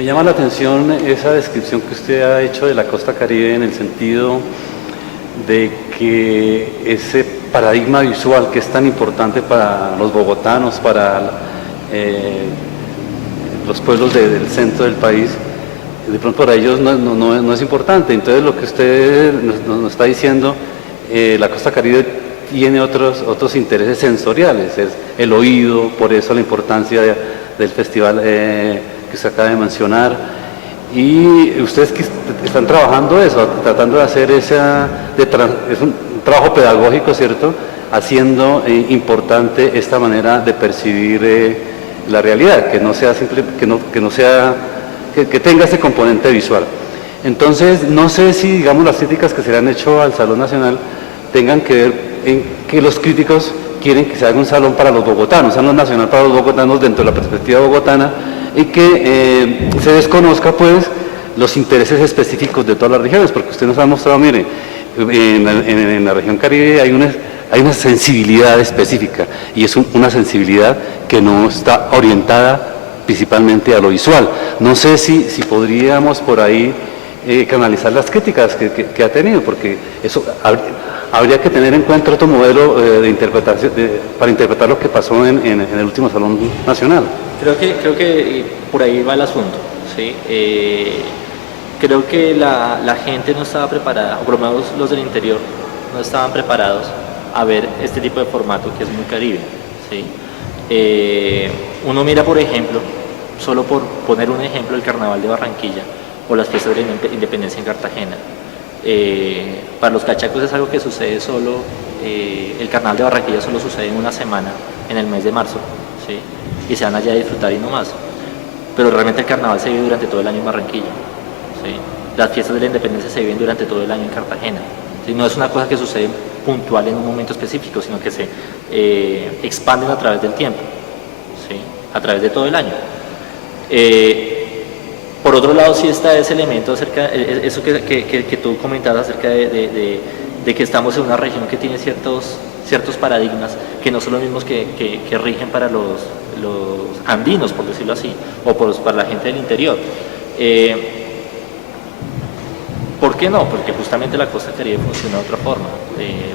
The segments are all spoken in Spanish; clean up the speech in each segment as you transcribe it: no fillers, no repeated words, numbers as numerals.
Me llama la atención esa descripción que usted ha hecho de la costa Caribe en el sentido de que ese paradigma visual que es tan importante para los bogotanos, para los pueblos del centro del país, de pronto para ellos no es importante. Entonces lo que usted nos está diciendo, la costa Caribe tiene otros intereses sensoriales, es el oído, por eso la importancia del festival que se acaba de mencionar. Y ustedes que están trabajando eso, tratando de hacer es un trabajo pedagógico, ¿cierto? Haciendo importante esta manera de percibir la realidad, que no sea simple, que tenga este componente visual. Entonces, no sé si, digamos, las críticas que se le han hecho al Salón Nacional tengan que ver en que los críticos quieren que se haga un salón para los bogotanos, un salón nacional para los bogotanos dentro de la perspectiva bogotana, y que se desconozca pues los intereses específicos de todas las regiones, porque usted nos ha mostrado, mire, en la región Caribe hay una sensibilidad específica, y es una sensibilidad que no está orientada principalmente a lo visual. No sé si podríamos por ahí canalizar las críticas que ha tenido, porque eso habría que tener en cuenta otro modelo de interpretación para interpretar lo que pasó en el último Salón Nacional. Creo que por ahí va el asunto, ¿sí? Creo que la gente no estaba preparada, o por lo menos los del interior, no estaban preparados a ver este tipo de formato que es muy Caribe, ¿sí? Uno mira, por ejemplo, solo por poner un ejemplo, el Carnaval de Barranquilla o las fiestas de la Independencia en Cartagena. Para los cachacos es algo que sucede solo, el Carnaval de Barranquilla solo sucede en una semana, en el mes de marzo, ¿sí? Y se van allá a disfrutar y no más. Pero realmente el Carnaval se vive durante todo el año en Barranquilla, ¿sí? Las fiestas de la Independencia se viven durante todo el año en Cartagena, ¿sí? No es una cosa que sucede puntual en un momento específico, sino que se expanden a través del tiempo, ¿sí? A través de todo el año. Por otro lado, sí está ese elemento acerca, eso que tú comentabas acerca de que estamos en una región que tiene ciertos paradigmas que no son los mismos que rigen para los andinos, por decirlo así, o para la gente del interior. ¿Por qué no? Porque justamente la costa Caribe funciona de otra forma.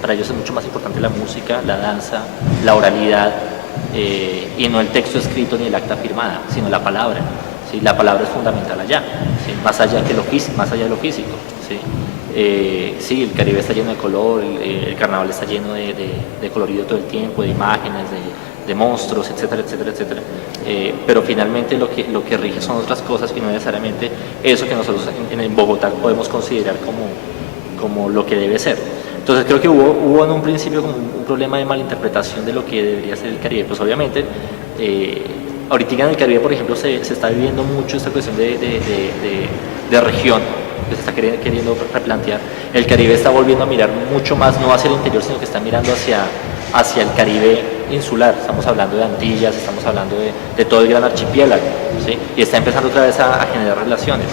Para ellos es mucho más importante la música, la danza, la oralidad, y no el texto escrito ni el acta firmada, sino la palabra. ¿Sí? La palabra es fundamental allá, ¿sí? Más allá de lo físico. ¿Sí? Sí, el Caribe está lleno de color, el carnaval está lleno de colorido todo el tiempo, de imágenes, de monstruos, etcétera, etcétera, etcétera. Pero finalmente lo que rige son otras cosas y no necesariamente eso que nosotros en Bogotá podemos considerar como lo que debe ser. Entonces creo que hubo en un principio como un problema de malinterpretación de lo que debería ser el Caribe. Pues obviamente, ahorita en el Caribe, por ejemplo, se está viviendo mucho esta cuestión de región, que se está queriendo replantear. El Caribe está volviendo a mirar mucho más, no hacia el interior, sino que está mirando hacia el Caribe insular. Estamos hablando de Antillas, estamos hablando de todo el gran archipiélago, ¿sí? Y está empezando otra vez a generar relaciones.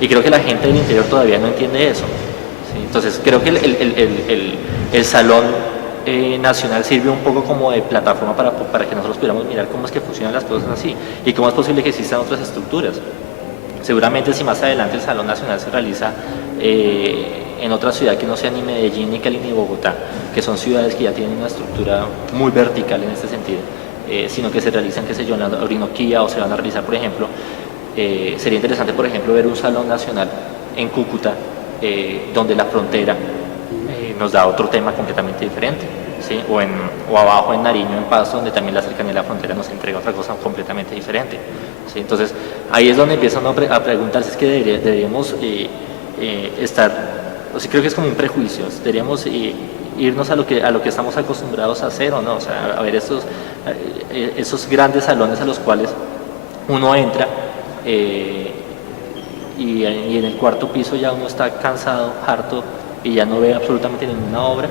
Y creo que la gente del interior todavía no entiende eso, ¿sí? Entonces creo que el Salón Nacional sirve un poco como de plataforma para que nosotros pudiéramos mirar cómo es que funcionan las cosas así y cómo es posible que existan otras estructuras. Seguramente si más adelante el Salón Nacional se realiza en otra ciudad que no sea ni Medellín, ni Cali, ni Bogotá, que son ciudades que ya tienen una estructura muy vertical en este sentido, sino que se realizan, qué sé yo, en la Orinoquía, o se van a realizar, por ejemplo, sería interesante, por ejemplo, ver un Salón Nacional en Cúcuta, donde la frontera nos da otro tema completamente diferente, ¿sí? O abajo en Nariño, en Pasto, donde también la cercanía de la frontera nos entrega otra cosa completamente diferente, ¿sí? Entonces ahí es donde empiezan a preguntarse, es que deberíamos estar, o sea, creo que es como un prejuicio, deberíamos irnos a lo que estamos acostumbrados a hacer o no, o sea, a ver esos grandes salones a los cuales uno entra y en el cuarto piso ya uno está cansado, harto, y ya no ve absolutamente ninguna obra,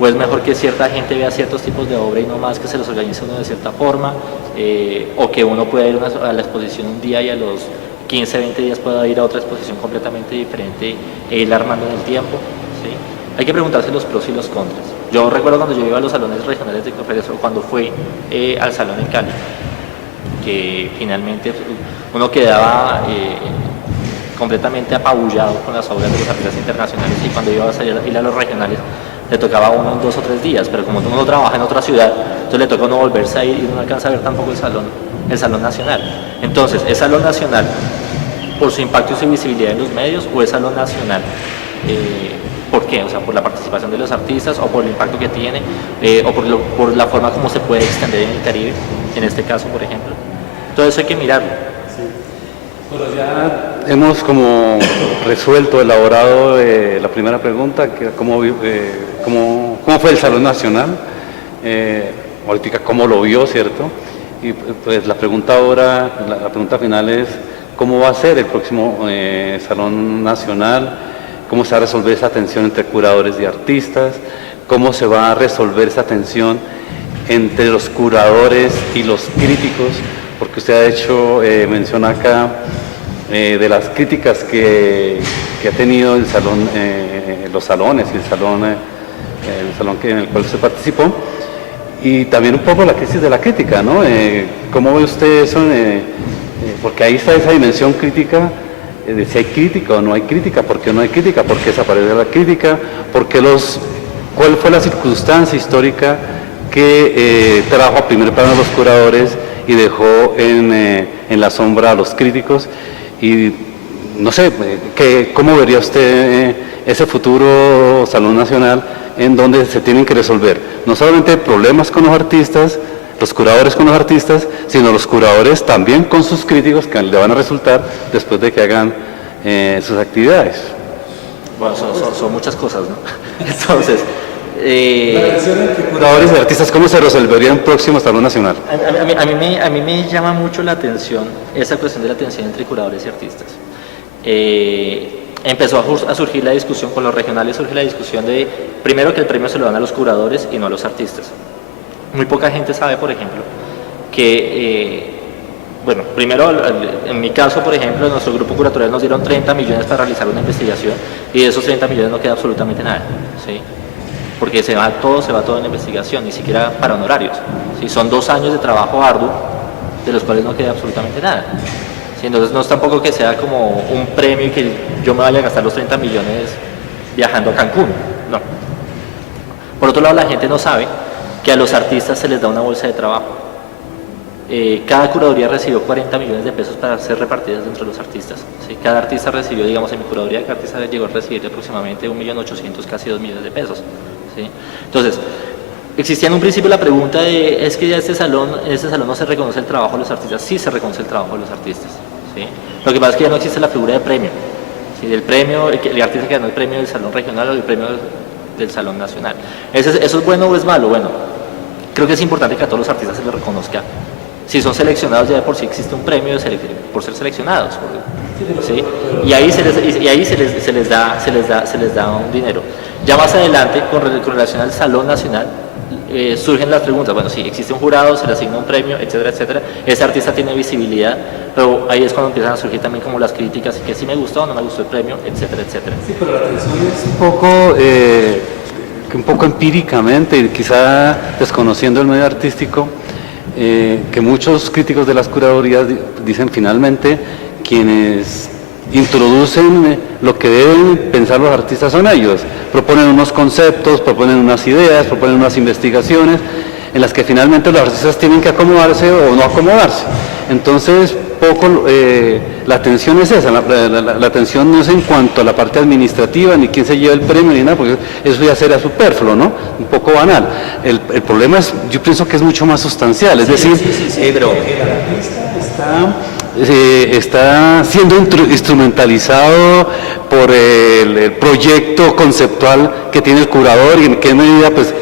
o es mejor que cierta gente vea ciertos tipos de obra y no más que se los organice uno de cierta forma, o que uno pueda ir a la exposición un día y a los 15, 20 días pueda ir a otra exposición completamente diferente e ir armando en el tiempo, ¿sí? Hay que preguntarse los pros y los contras. Yo recuerdo cuando yo iba a los salones regionales de conferencias, o cuando fui al salón en Cali, que finalmente uno quedaba completamente apabullado con las obras de los artistas internacionales, y cuando iba a salir a la fila de los regionales le tocaba a uno en 2 o 3 días, pero como uno trabaja en otra ciudad, entonces le toca a uno volverse a ir y no alcanza a ver tampoco el Salón Nacional. Entonces, ¿es Salón Nacional por su impacto y su visibilidad en los medios, o es Salón Nacional por qué? O sea, por la participación de los artistas, o por el impacto que tiene, o por la forma como se puede extender en el Caribe, en este caso, por ejemplo? Todo eso hay que mirarlo. Bueno, ya hemos como resuelto, elaborado la primera pregunta, que cómo fue el Salón Nacional, ahorita cómo lo vio, ¿cierto? Y pues la pregunta ahora, la pregunta final es, ¿cómo va a ser el próximo Salón Nacional? ¿Cómo se va a resolver esa tensión entre curadores y artistas? ¿Cómo se va a resolver esa tensión entre los curadores y los críticos? Porque usted ha hecho mención acá de las críticas que ha tenido el salón, los salones y el salón en el cual usted participó, y también un poco la crisis de la crítica, ¿no? ¿Cómo ve usted eso? Porque ahí está esa dimensión crítica, de si hay crítica o no hay crítica, ¿por qué no hay crítica? ¿Por qué desaparece la crítica? ¿Cuál fue la circunstancia histórica que trajo a primer plano a los curadores y dejó en la sombra a los críticos? Y no sé, ¿cómo vería usted ese futuro Salón Nacional en donde se tienen que resolver no solamente problemas con los artistas, los curadores con los artistas, sino los curadores también con sus críticos que le van a resultar después de que hagan sus actividades? Bueno, son muchas cosas, ¿no? Entonces, la relación entre curadores y artistas, ¿cómo se resolvería en el próximo Salón Nacional? A mí me llama mucho la atención esa cuestión de la tensión entre curadores y artistas. Empezó a surgir la discusión, con los regionales surge la discusión de, primero, que el premio se lo dan a los curadores y no a los artistas. Muy poca gente sabe, por ejemplo, que, bueno, primero, en mi caso, por ejemplo, en nuestro grupo curatorial nos dieron 30 millones para realizar una investigación, y de esos 30 millones no queda absolutamente nada, ¿sí? Porque se va todo en la investigación, ni siquiera para honorarios, ¿sí? Son 2 años de trabajo arduo, de los cuales no queda absolutamente nada. ¿Sí? Entonces no es tampoco que sea como un premio y que yo me vaya a gastar los 30 millones viajando a Cancún, no. Por otro lado, la gente no sabe que a los artistas se les da una bolsa de trabajo. Cada curaduría recibió 40 millones de pesos para ser repartidas entre los artistas, ¿sí? Cada artista recibió, digamos, en mi curaduría, cada artista llegó a recibir aproximadamente 1.800.000, casi 2 millones de pesos, ¿sí? Entonces, existía en un principio la pregunta de, ¿es que ya en este salón no se reconoce el trabajo de los artistas? Sí se reconoce el trabajo de los artistas, ¿sí? Lo que pasa es que ya no existe la figura de premio, ¿sí? Del premio, el artista que ganó el premio del salón regional o el premio del salón nacional. ¿Eso es bueno o es malo? Bueno, creo que es importante que a todos los artistas se les reconozca. Si son seleccionados, ya de por sí existe un premio por ser seleccionados, ¿sí? Y ahí se les da un dinero. Ya más adelante, con relación al Salón Nacional, surgen las preguntas. Bueno, sí, existe un jurado, se le asigna un premio, etcétera, etcétera. Ese artista tiene visibilidad, pero ahí es cuando empiezan a surgir también como las críticas, y que sí me gustó o no me gustó el premio, etcétera, etcétera. Sí, pero la atención es un poco empíricamente, y quizá desconociendo el medio artístico, que muchos críticos de las curadurías dicen finalmente quienes introducen lo que deben pensar los artistas son ellos, proponen unos conceptos, proponen unas ideas, proponen unas investigaciones en las que finalmente los artistas tienen que acomodarse o no acomodarse. Entonces, la atención es esa, la atención no es en cuanto a la parte administrativa, ni quién se lleva el premio, ni nada, porque eso ya será superfluo, ¿no? Un poco banal. El problema es, yo pienso que es mucho más sustancial, es decir, pero el artista está siendo instrumentalizado por el proyecto conceptual que tiene el curador, y en qué medida, pues,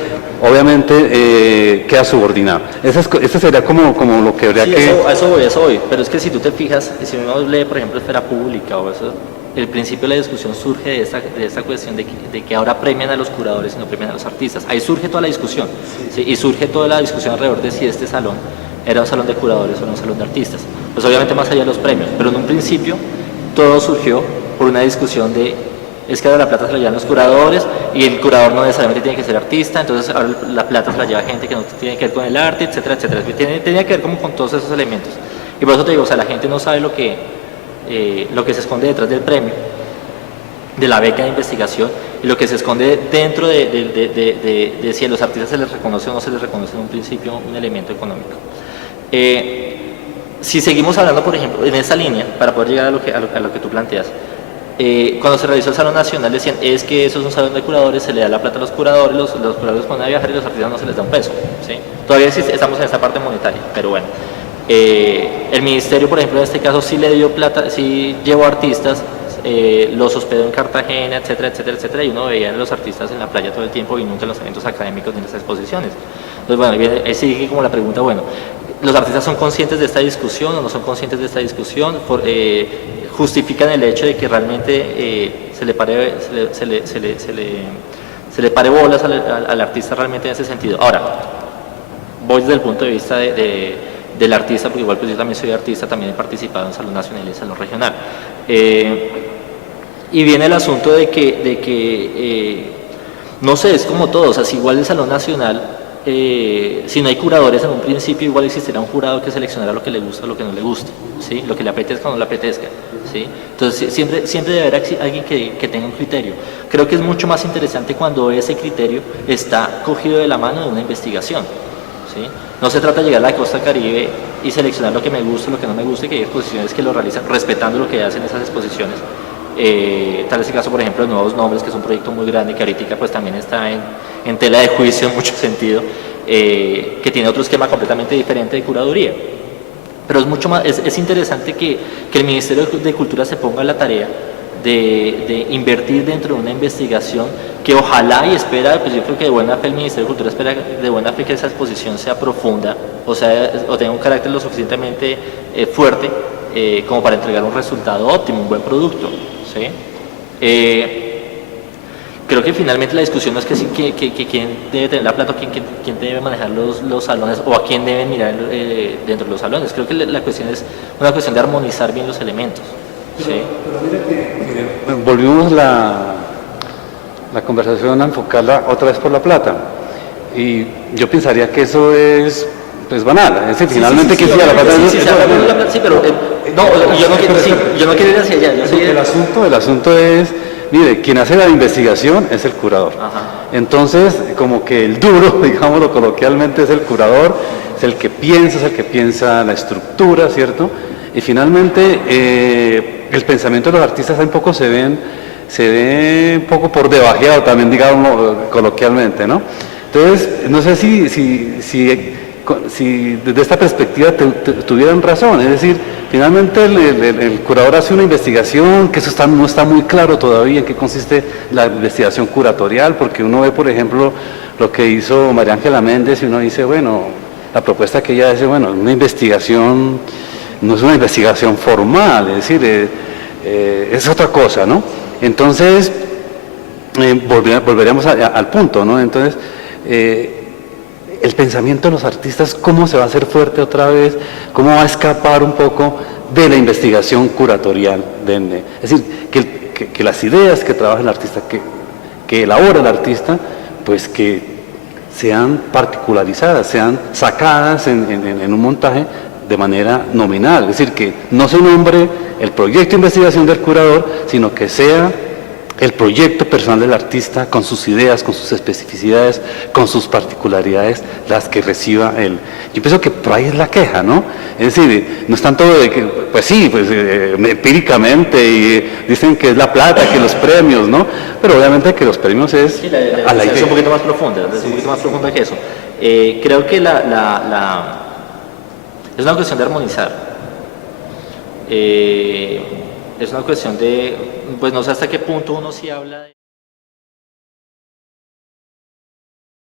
obviamente queda subordinado. Eso sería como lo que habría que... A eso voy, pero es que si tú te fijas, si uno lee, por ejemplo, esfera pública o eso, el principio de la discusión surge de esta cuestión de que ahora premian a los curadores y no premian a los artistas. Ahí surge toda la discusión, ¿sí? Y surge toda la discusión alrededor de si este salón era un salón de curadores o era un salón de artistas. Pues obviamente más allá de los premios, pero en un principio todo surgió por una discusión de, es que ahora la plata se la llevan los curadores y el curador no necesariamente tiene que ser artista, entonces ahora la plata se la lleva gente que no tiene que ver con el arte, etcétera, etcétera. Tenía que ver como con todos esos elementos. Y por eso te digo, o sea, la gente no sabe lo que se esconde detrás del premio, de la beca de investigación, y lo que se esconde dentro de si a los artistas se les reconoce o no se les reconoce en un principio un elemento económico. Si seguimos hablando, por ejemplo, en esa línea, para poder llegar a lo que tú planteas, cuando se realizó el Salón Nacional decían, es que eso es un salón de curadores, se le da la plata a los curadores, los curadores ponen a viajar y los artistas no se les da un peso, ¿sí? Todavía estamos en esta parte monetaria, pero bueno. El ministerio, por ejemplo, en este caso sí le dio plata, sí llevó artistas, los hospedó en Cartagena, etcétera, etcétera, etcétera, y uno veía a los artistas en la playa todo el tiempo y nunca en los eventos académicos ni en las exposiciones. Entonces, bueno, ahí sigue como la pregunta, bueno, ¿los artistas son conscientes de esta discusión o no son conscientes de esta discusión? ¿Justifican el hecho de que realmente se le pare bolas al artista realmente en ese sentido? Ahora, voy desde el punto de vista del artista, porque igual pues yo también soy artista, también he participado en Salón Nacional y en Salón Regional. Y viene el asunto de que no sé, es como todo, o sea, si igual el Salón Nacional, si no hay curadores en un principio, igual existirá un jurado que seleccionará lo que le gusta o lo que no le gusta, ¿sí? Lo que le apetezca o no le apetezca, ¿sí? Entonces siempre debe haber alguien que tenga un criterio. Creo que es mucho más interesante cuando ese criterio está cogido de la mano de una investigación, ¿sí? No se trata de llegar a la costa Caribe y seleccionar lo que me gusta, lo que no me gusta, y que hay exposiciones que lo realizan respetando lo que hacen esas exposiciones. Tal es el caso, por ejemplo, de Nuevos Nombres, que es un proyecto muy grande que ahorita pues también está en tela de juicio en mucho sentido, que tiene otro esquema completamente diferente de curaduría. Pero es mucho más, es interesante que el Ministerio de Cultura se ponga a la tarea de invertir dentro de una investigación que ojalá y espera, pues yo creo que de buena fe el Ministerio de Cultura espera de buena fe que esa exposición sea profunda, o tenga un carácter lo suficientemente fuerte como para entregar un resultado óptimo, un buen producto, ¿sí? Creo que finalmente la discusión no es que quién debe tener la plata o quién debe manejar los salones o a quién deben mirar dentro de los salones. Creo que la cuestión es una cuestión de armonizar bien los elementos. ¿Sí? Pero mira que volvimos la conversación a enfocarla otra vez por la plata. Y yo pensaría que eso es pues banal. Es decir, finalmente que la plata sí, pero yo no quiero ir hacia allá. El asunto es, mire, quien hace la investigación es el curador. Ajá. Entonces, como que el duro, digámoslo coloquialmente, es el curador, es el que piensa la estructura, ¿cierto? Y finalmente, el pensamiento de los artistas un poco se ve un poco por debajeado también, digamos, coloquialmente, ¿no? Entonces, no sé si desde esta perspectiva tuvieran razón, es decir, finalmente el curador hace una investigación, que eso no está muy claro todavía en qué consiste la investigación curatorial, porque uno ve, por ejemplo, lo que hizo María Ángela Méndez y uno dice, bueno, la propuesta que ella hace, bueno, una investigación, no es una investigación formal, es decir, es otra cosa, ¿no? Entonces, volveríamos al punto, ¿no? Entonces, el pensamiento de los artistas, cómo se va a hacer fuerte otra vez, cómo va a escapar un poco de la investigación curatorial. Es decir, que las ideas que trabaja el artista, que elabora el artista, pues que sean particularizadas, sean sacadas en un montaje de manera nominal. Es decir, que no se nombre el proyecto de investigación del curador, sino que sea el proyecto personal del artista, con sus ideas, con sus especificidades, con sus particularidades, las que reciba él. Yo pienso que por ahí es la queja, ¿no? Es decir, no es tanto de que, pues sí, pues empíricamente, y dicen que es la plata, que los premios, ¿no? Pero obviamente que los premios es sí, a la idea. Es un poquito más profunda, es un poquito más profunda que eso. Creo que es una cuestión de armonizar. Es una cuestión de, pues no sé hasta qué punto uno sí habla de...